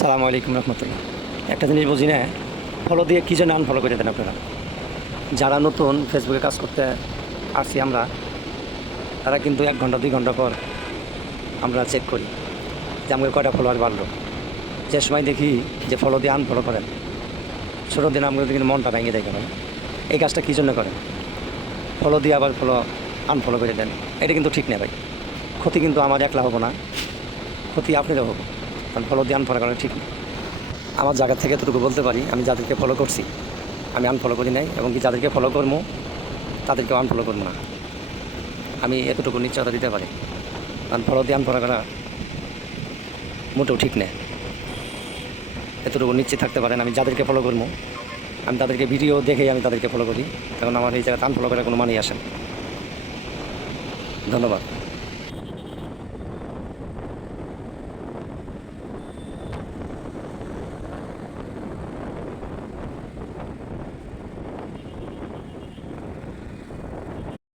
সালামু আলাইকুম রহমতুল্লাহ। একটা জিনিস বুঝি না, ফলো দিয়ে কী জন্য আনফলো করে দেন আপনারা? যারা নতুন ফেসবুকে কাজ করতে আসছি আমরা, তারা কিন্তু 1 ঘন্টা 2 ঘন্টা পর আমরা চেক করি যে আমাকে কয়টা ফলোয়ার বাড়লো। যে সময় দেখি যে ফলো দিয়ে আনফলো করেন, ছোটো দিন আমাদের কিন্তু মনটা ভেঙে দেয়। কেন এই কাজটা কী জন্য করেন? ফলো দিয়ে আবার আনফলো করে দেন, এটা কিন্তু ঠিক না ভাই। ক্ষতি কিন্তু আমার একলা হবো না, ক্ষতি আপনারও হবো, কারণ ফলো দিয়ে আনফলো করা ঠিক না। আমার জায়গা থেকে এতটুকু বলতে পারি, আমি যাদেরকে ফলো করছি আমি আনফলো করি নাই, এবং কি যাদেরকে ফলো করবো তাদেরকেও আনফলো করবো না। আমি এতটুকু নিশ্চয়তা দিতে পারি, কারণ ফলো দিয়ে আনফলো করা মোটেও ঠিক নেই। এতটুকু নিশ্চিত থাকতে পারেন, আমি যাদেরকে ফলো করবো আমি তাদেরকে ভিডিও দেখেই আমি তাদেরকে ফলো করি, কারণ আমার এই জায়গাতে আনফলো করার কোনো মানেই আসে না। ধন্যবাদ।